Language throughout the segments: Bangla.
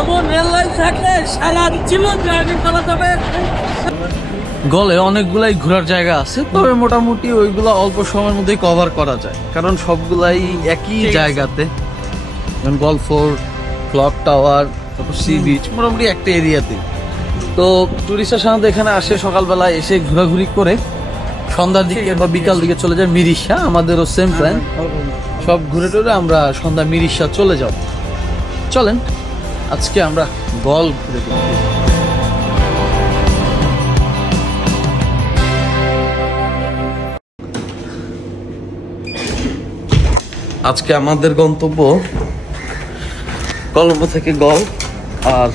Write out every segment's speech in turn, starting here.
এমন রেল লাইন থাকলে সারা জীবন জার্নি করা যাবে। গলে অনেকগুলাই ঘোরার জায়গা আছে, তবে মোটামুটি ওইগুলো অল্প সময়ের মধ্যেই কভার করা যায়, কারণ সবগুলাই একই জায়গাতে। যেমন গল্ফ ফোর্ট, ক্লক টাওয়ার, তারপর সি বিচ, মোটামুটি একটা এরিয়াতে। তো টুরিস্টরা সাধারণত এখানে আসে সকালবেলা, এসে ঘোরাঘুরি করে সন্ধ্যার দিকে বা বিকাল দিকে চলে যায় মিরিশা। আমাদেরও সেম প্ল্যান, সব ঘুরে টুরে আমরা সন্ধ্যা মিরিশা চলে যাব। চলেন আজকে আমরা গল ঘুরে দেখি। আজকে আমাদের গন্তব্য কলম্বো থেকে গল। আর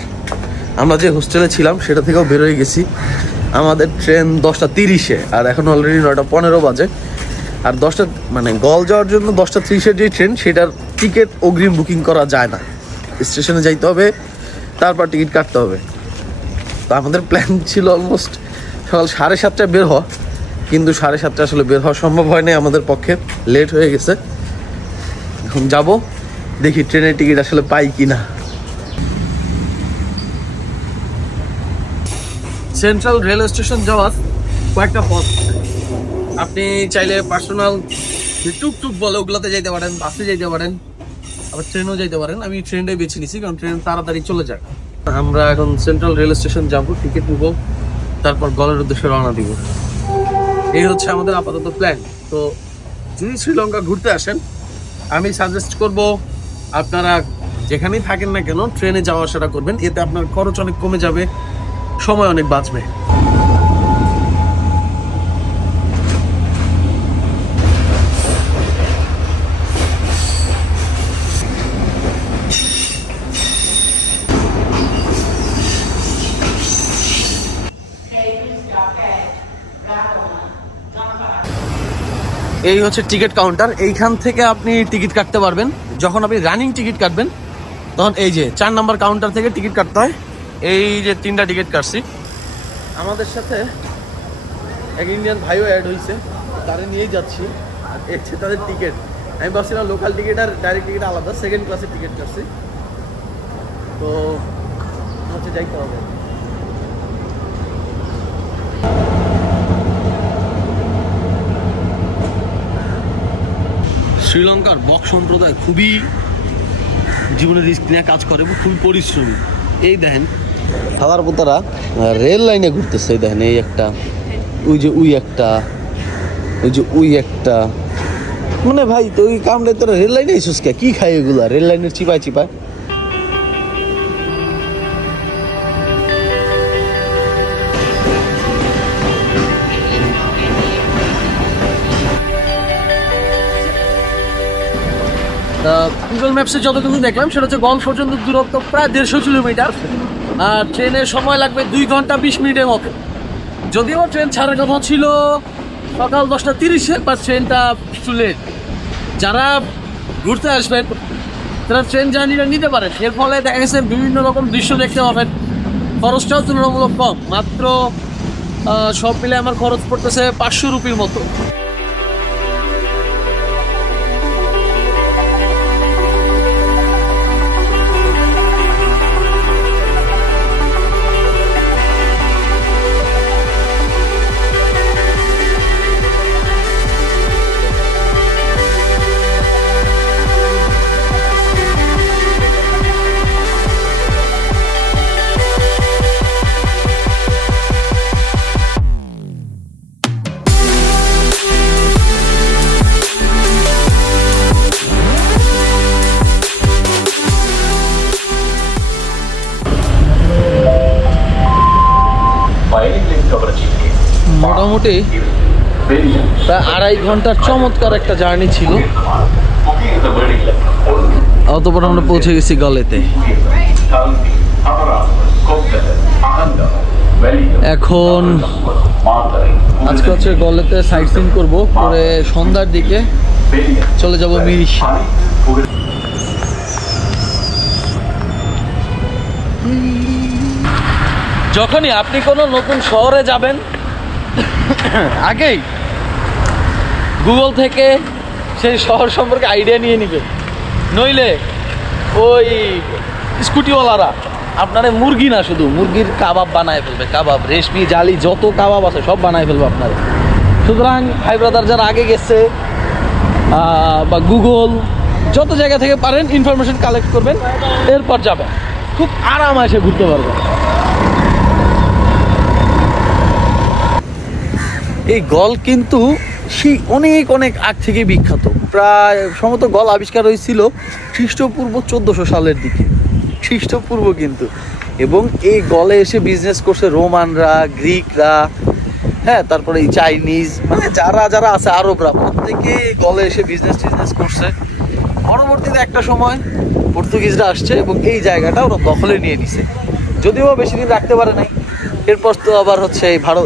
আমরা যে হোস্টেলে ছিলাম সেটা থেকেও বেরোয় গেছি। আমাদের ট্রেন 10:30-এ, আর এখন অলরেডি 9:15 বাজে। আর 10টা মানে গল যাওয়ার জন্য 10:30-এর যে ট্রেন, সেটার টিকিট অগ্রিম বুকিং করা যায় না। স্টেশনে যাইতে হবে, তারপর টিকিট কাটতে হবে। তো আমাদের প্ল্যান ছিল অলমোস্ট সকাল 7:30টায় বের হওয়া, কিন্তু 7:30টায় আসলে বের হওয়া সম্ভব হয়নি আমাদের পক্ষে, লেট হয়ে গেছে। এখন যাব, দেখি ট্রেনের টিকিট আসলে পাই কিনা। সেন্ট্রাল রেলওয়ে স্টেশন যাওয়ার কয়েকটা পথ। আপনি চাইলে পার্সোনাল টুকটুক বলে ওগুলোতে যেতে পারেন, বাসে যেতে পারেন, আবার ট্রেনেও যেতে পারেন। আমি ট্রেনটাই বেছে নিছি, কারণ ট্রেন তাড়াতাড়ি চলে যায়। আমরা এখন সেন্ট্রাল রেলওয়ে স্টেশন যাবো, টিকিট নেব, তারপর গলের উদ্দেশ্যে রওনা দিব। এই হচ্ছে আমাদের আপাতত প্ল্যান। তো যদি শ্রীলঙ্কা ঘুরতে আসেন, আমি সাজেস্ট করব আপনারা যেখানেই থাকেন না কেন ট্রেনে যাওয়া আসাটা করবেন। এতে আপনার খরচ অনেক কমে যাবে, সময় অনেক বাঁচবে। এই হচ্ছে টিকিট কাউন্টার। এইখান থেকে আপনি টিকিট কাটতে পারবেন। যখন আপনি রানিং টিকিট কাটবেন, তখন এই যে 4 নম্বর কাউন্টার থেকে টিকিট কাটতে হয়। এই যে 3টা টিকিট কাটছি। আমাদের সাথে এক ইন্ডিয়ান ভাইও অ্যাড হয়েছে, তারা নিয়েই যাচ্ছি। আর এই হচ্ছে তাদের টিকিট। আমি ভাবছিলাম লোকাল টিকিট আর ডাইরেক্ট টিকিট আলাদা, সেকেন্ড ক্লাসের টিকিট কাটছি। তো হচ্ছে যাইতে হবে। শ্রীলঙ্কার বক সম্প্রদায় খুবই জীবনে রিস্ক নিয়ে কাজ করে, খুবই পরিশ্রমী। এই দেখেন খালার পোতারা রেল লাইনে ঘুরতেছে। এই দেখেন, এই একটা, ওই যে ওই একটা, ওই যে ওই একটা। মানে ভাই তো ওই কামড়ে তোরা রেল লাইনে এসেছিস কে? কি খায় এগুলা রেল লাইনের চিপায় চিপায়? গুগল ম্যাপসে যতটুকু দেখলাম সেটা হচ্ছে গল পর্যন্ত দূরত্ব প্রায় 150 কিলোমিটার। আর ট্রেনের সময় লাগবে 2 ঘন্টা 20 মিনিটের মতো। যদিও ট্রেন ছাড়ার কথা ছিল সকাল 10:30-এ, বা ট্রেনটা একটু লেট। যারা ঘুরতে আসবেন তারা ট্রেন জার্নিটা নিতে পারেন। এর ফলে দেখা গেছে বিভিন্ন রকম দৃশ্য দেখতে পাবেন। খরচটাও তুলনামূলক কম, মাত্র সব মিলে আমার খরচ পড়তেছে 500 রুপির মতো। মোটামুটি প্রায় 2.5 ঘন্টার চমৎকার একটা জার্নি ছিল। অতপর আমরা পৌঁছে গেছি গলেতে। এখন আজকে হচ্ছে গলেতে সাইট সিন করবো, করে সন্ধ্যার দিকে চলে যাব মিরিশা। যখনই আপনি কোনো নতুন শহরে যাবেন, আগেই গুগল থেকে সেই শহর সম্পর্কে আইডিয়া নিয়ে নেবেন। নইলে ওই স্কুটিওয়ালারা আপনারা মুরগি না, শুধু মুরগির কাবাব বানায় ফেলবে, কাবাব রেশমি জালি যত কাবাব আছে সব বানায় ফেলবে আপনারা। সুতরাং ভাই ব্রাদার যারা আগে গেছে বা গুগল যত জায়গা থেকে পারেন ইনফরমেশন কালেক্ট করবেন, এরপর যাবেন, খুব আরামে এসে ঘুরতে পারবেন। এই গল কিন্তু সেই অনেক অনেক আগ থেকে বিখ্যাত, প্রায় সম্ভবত গল আবিষ্কার হয়েছিল খ্রিস্টপূর্ব 1400 সালের দিকে, খ্রিস্টপূর্ব কিন্তু। এবং এই গলে এসে বিজনেস করছে রোমানরা, গ্রিকরা, হ্যাঁ, তারপরে এই চাইনিজ, মানে যারা যারা আছে আরবরা, প্রত্যেকে গলে এসে বিজনেস করছে। পরবর্তীতে একটা সময় পর্তুগিজরা আসছে এবং এই জায়গাটা ওরা দখলে নিয়ে নিছে, যদিও বেশি দিন রাখতে পারে নাই। এরপর তো আবার হচ্ছে এই ভারত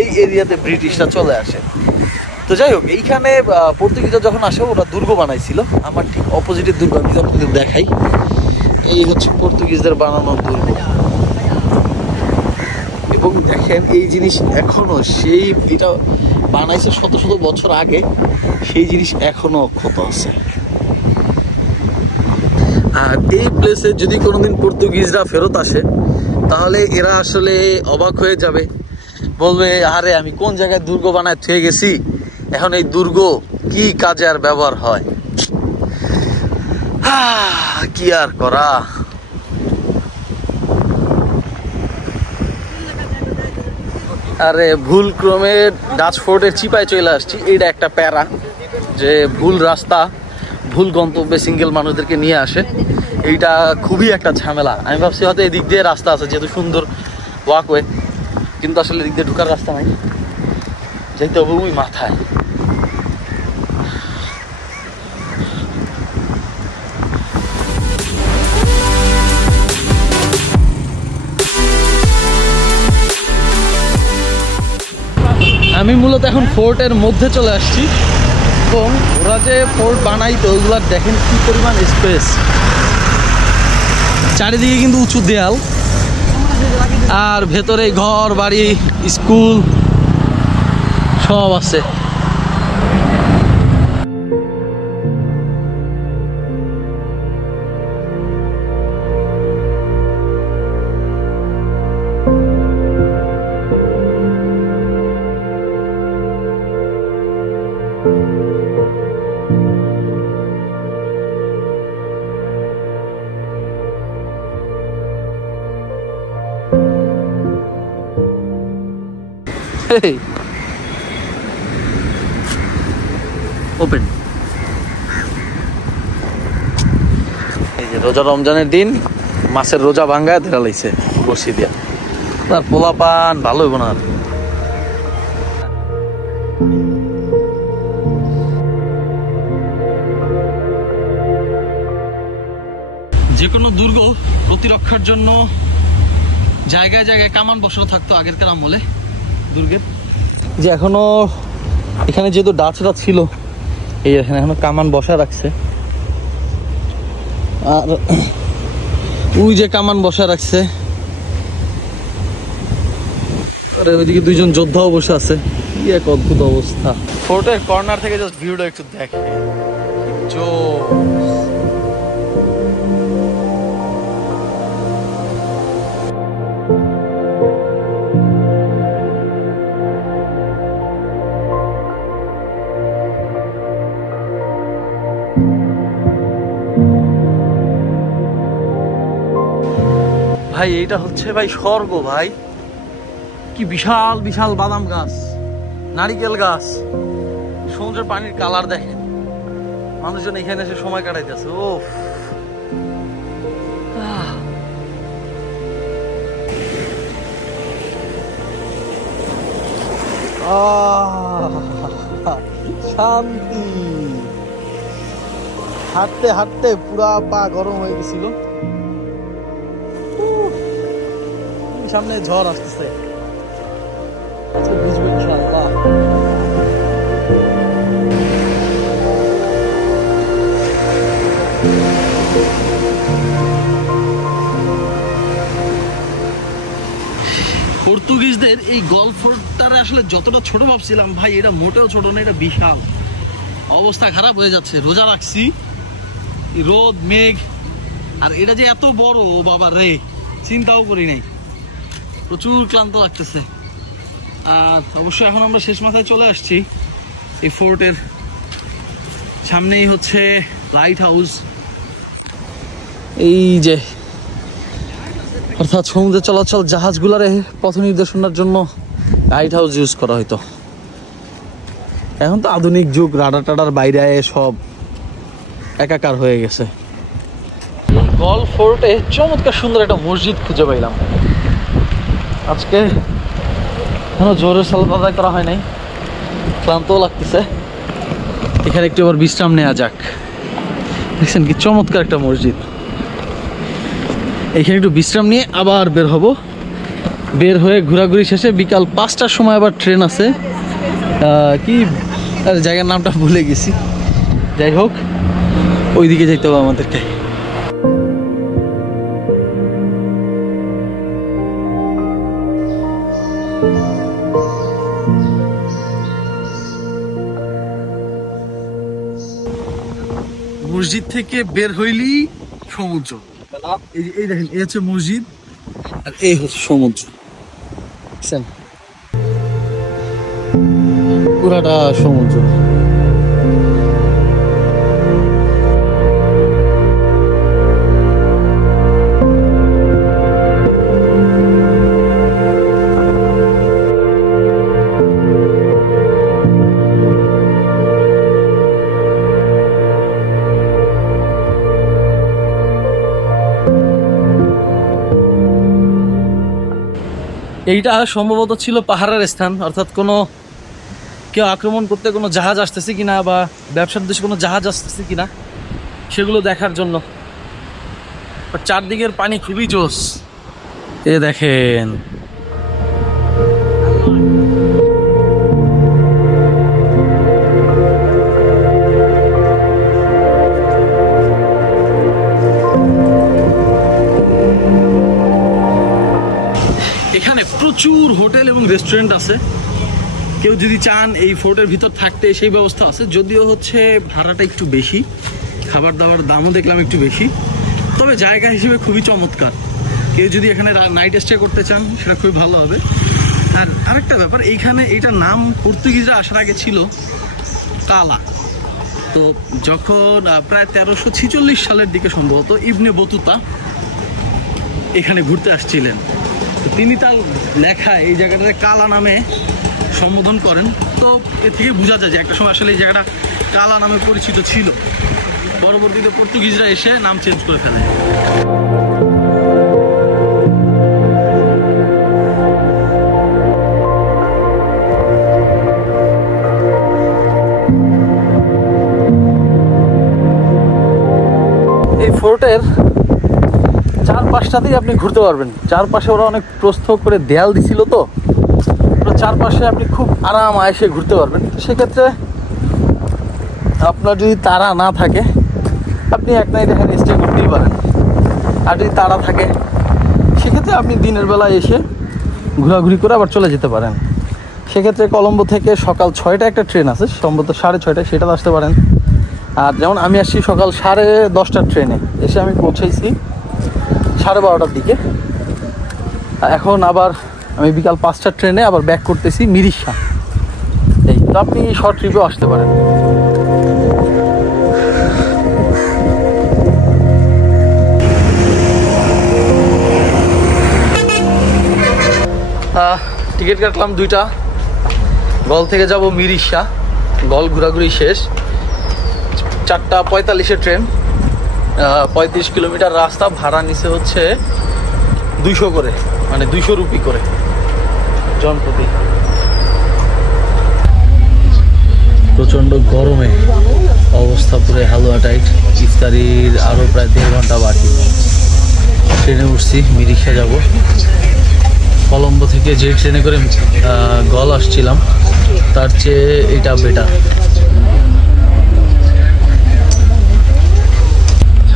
এই এরিয়াতে ব্রিটিশরা চলে আসে। তো যাই হোক, এইখানে পর্তুগিজরা যখন আসে ওরা দুর্গ বানাইছিল, আমার ঠিক অপোজিটের দুর্গ আমি আপনাদের দেখাই। এই হচ্ছে পর্তুগিজদের বানানোর দুর্গ। এবং দেখেন এই জিনিস এখনো সেই, এটা বানাইছে শত শত বছর আগে, সেই জিনিস এখনো অক্ষত আছে। আর এই প্লেসে যদি কোনোদিন পর্তুগিজরা ফেরত আসে তাহলে এরা আসলে অবাক হয়ে যাবে, বলবে আরে আমি কোন জায়গায় দুর্গ বানায় থুয়ে গেছি, এখন এই দুর্গ কি কাজে আর ব্যবহার হয়, কি আর করা। আরে ভুল ক্রমে ডাচ ফোর্টের চিপায় চলে আসছি, এইটা একটা প্যারা যে ভুল রাস্তা ভুল গন্তব্যে সিঙ্গেল মানুষদেরকে নিয়ে আসে, এইটা খুবই একটা ঝামেলা। আমি ভাবছি হয়তো এদিক দিয়ে রাস্তা আছে, যেহেতু সুন্দর ওয়াকওয়ে, কিন্তু আসলে এদিক দিয়ে ঢুকার রাস্তা নাই, যেতে হবে ওই মাথায়। আমি মূলত এখন ফোর্টের মধ্যে চলে আসছি এবং ওরা যে ফোর্ট বানাইতো ওইগুলার দেখেন কি পরিমাণ স্পেস, চারিদিকে কিন্তু উঁচু দেয়াল, আর ভেতরে ঘর বাড়ি স্কুল সব আছে। ওপেন। এই যে রোজা, রমজানের দিন মাছের রোজা ভাঙ্গায় ধরা লাইছে বসি দিয়া, তার পোলা পান ভালো হইব না। যে কোনো দুর্গ প্রতিরক্ষার জন্য জায়গায় জায়গায় কামান বসানো থাকতো আগেরকার আমলে দুর্গের, যে এখনো এখানে যেহেতু ডাচরা ছিল এই এখানে এখনো কামান বসা রাখছে। আর ওই যে কামান বসা রাখছে, আরে ওইদিকে দুইজন যোদ্ধাও বসে আছে, কি এক অদ্ভুত অবস্থা। ফোর্টের কর্নার থেকে জাস্ট ভিউটা একটু দেখে, ভাই এইটা হচ্ছে ভাই স্বর্গ ভাই, কি বিশাল বিশাল বাদাম গাছ, নারিকেল গাছ, সমুদ্রের পানির কালার দেখেন, মানুষজন এখানে এসে সময় কাটাইতেছে। ও শান্তি, হাঁটতে হাঁটতে পুরা পা গরম হয়ে গেছিল। সামনে ঝড় আসতেছে, বুঝবো ইনশাআল্লাহ। পর্তুগিজদের এই গল ফোর্টটারে আসলে যতটা ছোট ভাবছিলাম ভাই, এটা মোটেও ছোট না, এটা বিশাল। অবস্থা খারাপ হয়ে যাচ্ছে, রোজা রাখছি, রোদ মেঘ আর এটা যে এত বড় বাবা রে, চিন্তাও করি নাই। প্রচুর ক্লান্ত লাগতেছে। আর অবশ্যই এখন আমরা শেষ মাথায় চলে আসছি। এই ফোর্টের সামনেই হচ্ছে লাইট হাউস। এই যে অর্থাৎ সমুদ্রে চলাচল জাহাজগুলার পথ নির্দেশনার জন্য লাইট হাউস ইউজ করা হইতো। এখন তো আধুনিক যুগ, রাডার টাডার বাইরে সব একাকার হয়ে গেছে। গল্ফ ফোর্টে চমৎকার সুন্দর একটা মসজিদ খুঁজে পাইলাম। আজকে এখনো জোরে সালাত আদায় করা হয় নাই, ক্লান্তও লাগতেছে। এখানে একটু আবার বিশ্রাম নেওয়া যাক। দেখছেন কি চমৎকার একটা মসজিদ। এখানে একটু বিশ্রাম নিয়ে আবার বের হব। বের হয়ে ঘোরাঘুরি শেষে বিকাল 5টার সময় আবার ট্রেন আছে। কি জায়গার নামটা ভুলে গেছি। যাই হোক, ওইদিকে যাইতে হবে আমাদেরকে। মসজিদ থেকে বের হইলি সমুদ্র। এই দেখেন, এই হচ্ছে মসজিদ আর এই হচ্ছে সমুদ্র। পুরাটা সমুদ্র। এইটা সম্ভবত ছিল পাহাড়ের স্থান, অর্থাৎ কোনো কেউ আক্রমণ করতে কোনো জাহাজ আসতেছে কিনা বা ব্যবসার উদ্দেশ্যে কোনো জাহাজ আসতেছে কিনা সেগুলো দেখার জন্য। চারদিকের পানি খুবই জোস। এ দেখেন, এখানে প্রচুর হোটেল এবং রেস্টুরেন্ট আছে। কেউ যদি চান এই ফোর্টের ভিতর থাকতে, সেই ব্যবস্থা আছে। যদিও হচ্ছে ভাড়াটা একটু বেশি, খাবার দাবার দামও দেখলাম একটু বেশি, তবে জায়গা হিসেবে খুবই চমৎকার। কেউ যদি এখানে নাইট স্টে করতে চান সেটা খুবই ভালো হবে। আর আরেকটা ব্যাপার, এইখানে এইটার নাম পর্তুগিজরা আসার আগে ছিল কালা। তো যখন প্রায় 1346 সালের দিকে সম্ভবত ইবনে বতুতা এখানে ঘুরতে আসছিলেন, তিনি তার লেখায় এই জায়গাটাতে কালা নামে সম্বোধন করেন। তো এ থেকে বোঝা যায় যে একটা সময় আসলে এই জায়গাটা কালা নামে পরিচিত ছিল। পরবর্তীতে পর্তুগিজরা এসে নাম চেঞ্জ করে ফেলে। এই ফোর্টের চারপাশটাতেই আপনি ঘুরতে পারবেন। চারপাশে ওরা অনেক প্রস্থ করে দেয়াল দিছিল, তো চারপাশে আপনি খুব আরাম আয়েসে ঘুরতে পারবেন। সেক্ষেত্রে আপনার যদি তাড়া না থাকে, আপনি এক নাইট এখানে স্টে করতেই পারেন। আর যদি তাড়া থাকে, সেক্ষেত্রে আপনি দিনের বেলায় এসে ঘোরাঘুরি করে আবার চলে যেতে পারেন। সেক্ষেত্রে কলম্বো থেকে সকাল 6টায় একটা ট্রেন আছে, সম্ভবত 6:30টায়, সেটাতে আসতে পারেন। আর যেমন আমি আসছি সকাল 10:30টার ট্রেনে, এসে আমি পৌঁছাইছি 12:30টার দিকে। এখন আবার আমি বিকাল 5টার ট্রেনে আবার ব্যাক করতেছি মিরিশা। এই তো আপনি শর্ট ট্রিপেও আসতে পারেন। টিকিট কাটলাম 2টা। গল থেকে যাব মিরিশা। গল ঘোরাঘুরি শেষ। 4:45-এর ট্রেন, 35 কিলোমিটার রাস্তা। ভাড়া নিচে হচ্ছে 200 করে, মানে 200 রুপি করে জনপ্রতি। প্রচণ্ড গরমে অবস্থা পুরো হালুয়া টাইট। ইফতারির আরও প্রায় 1.5 ঘন্টা বাকি। ট্রেনে উঠছি, মিরিশা যাব। কলম্বো থেকে যে ট্রেনে করে গল আসছিলাম তার চেয়ে এটা বেটার।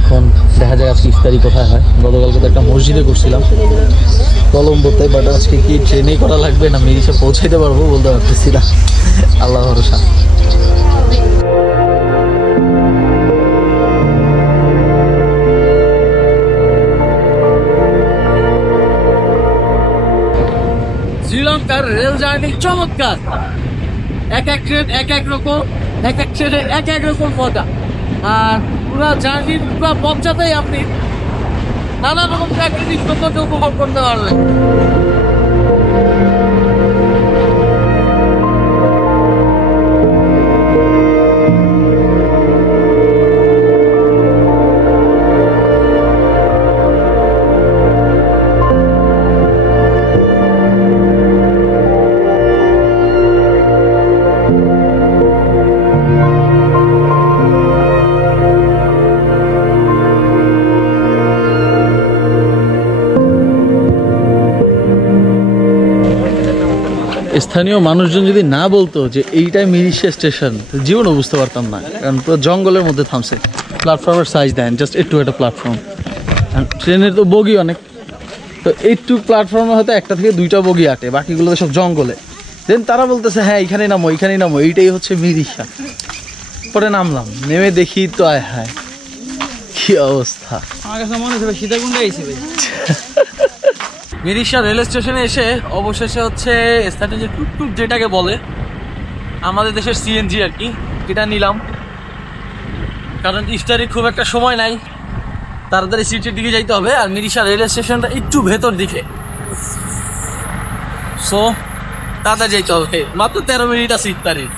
এখন দেখা যায় আজকে ইফতারি কোথায় হয়। গতকালকে তো একটা মসজিদে করছিলাম কলম্বোতে, বাট আজকে কি ট্রেনেই করা লাগবে না মিরিশা পৌঁছাইতে পারবো বলতে পারতেছি না। আল্লাহ ভরসা। মিরিশার রেল জার্নি চমৎকার। এক এক ট্রেন এক এক রকম, এক এক ট্রেনে এক এক রকম মজা। আর পুরো জার্নির পুরো পথটাতেই আপনি নানা রকম প্রাকৃতিক সৌন্দর্য উপভোগ করতে পারবেন। স্থানীয় মানুষজন যদি না বলতো যে এইটাই মিরিশা স্টেশন, জীবনও বুঝতে পারতাম না, কারণ পুরো জঙ্গলের মধ্যে থামছে। প্ল্যাটফর্মের সাইজ দেন জাস্ট একটু একটা প্ল্যাটফর্ম, ট্রেনের তো বগি অনেক, তো এইটু প্ল্যাটফর্মে হয়তো একটা থেকে দুইটা বগি আটে, বাকিগুলো তো সব জঙ্গলে। দেন তারা বলতেছে হ্যাঁ এইখানেই নামো এইখানেই নামো, এইটাই হচ্ছে মিরিশা। পরে নামলাম, নেমে দেখি তো আয় হায় কি অবস্থা। আমার কাছে মনে হচ্ছে সীতাকুণ্ড আইছে ভাই। মিরিশা রেল স্টেশনে এসে অবশেষে হচ্ছে স্থানীয় যে টুকটুক যেটাকে বলে, আমাদের দেশের সিএনজি আর কি, এটা নিলাম। কারণ ইফতারি খুব একটা সময় নাই, তাড়াতাড়ি সিটির দিকে যাইতে হবে। আর মিরিশা রেল স্টেশনটা একটু ভেতর দিকে, সো তাড়াতাড়ি যাইতে হবে। মাত্র 13 মিনিট আছে ইফতারির।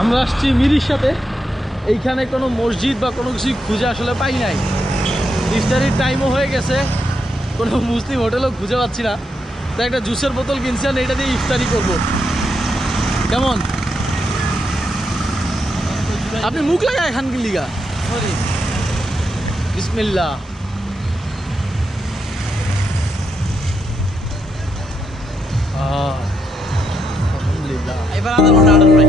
আমরা আসছি মিরিশাতে, এইখানে কোনো মসজিদ বা কোনো কিছু খুঁজে আসলে পাই নাই। ইফতারির টাইমও হয়ে গেছে, কোনো মুসলিম হোটেলও খুঁজে পাচ্ছি না। তাই একটা জুসের বোতল কিনছি, আর এটা দিয়ে ইফতারি করবো। কেমন আপনি মুখ লাগা এখান কি লিগা? বিসমিল্লাহ। আলহামদুলিল্লাহ। এবার আধা ঘন্টা অর্ডার ভাই।